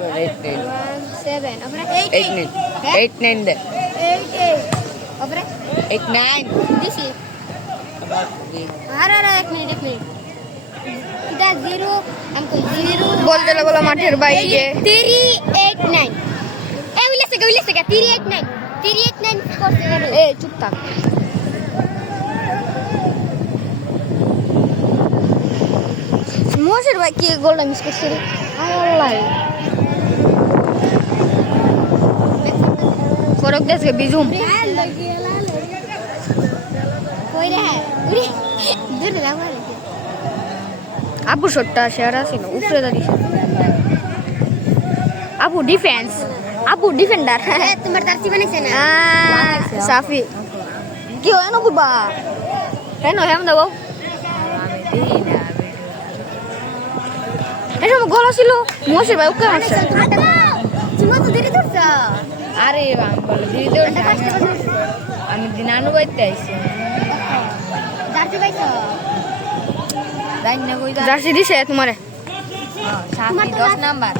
7 अपने 8 9 दे 8 अपने 8 9 दिस अरे एक मिनट इधर 0 हमको 0 बोलते लगो माठेर भाई के 389 ए विले से 389 करते ए चुप থাক मोशेर भाई की गोलটা মিস করছে রে আল্লাহ फरक देश के बिजुम कोई रे उड़ी दूर लगा रे আপু শটটা শেয়ার আছে না উপরে দাঁড়িয়ে আপু ডিফেন্স আপু ডিফেন্ডার তোমার তারসি বানাইছে না সাফি কি হয় না বুবা কেন হেম দাও এটা গোল ছিল মোশে ভাই ওকে মারছে তুমি তো দেরি করছ আরে বাম বলে দিদি আমি দিনানু বাইতে আইছি জার্সি পাইছো জানি না কই জার্সি দিছে তোমারে সাথী 10 নাম্বার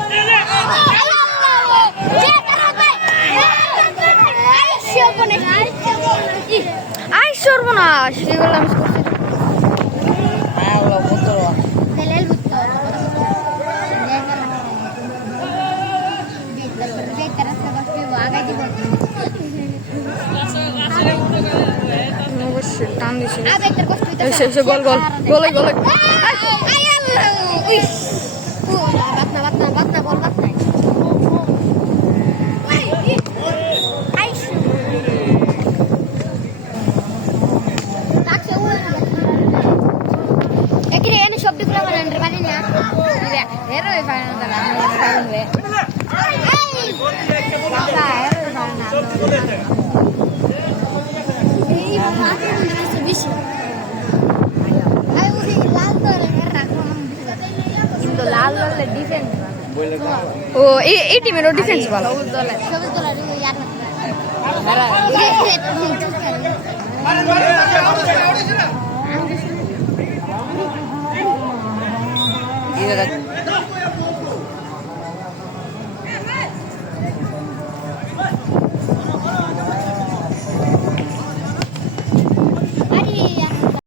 আই সর্বনাশ সেগুলো মিস করছি আলো বোতল Delel betul. Dia terus terus agak di bawah. অবশ্যই টান দিছে Agak terus এসে এসে গোল গোল গোল গোল Ayam. Wih. Batna gol batna. Shop di kurang ada nerbannya. Iya, hero ya final dalam sekarang gue. Masa hero ya final. Ini mati udah sebis. Ayo udah lalu tuh hero aku bisa. কিন্তু লাল লাল defence ও এই টিমেরও defence ভালো সবুজ দল ইয়ার এটা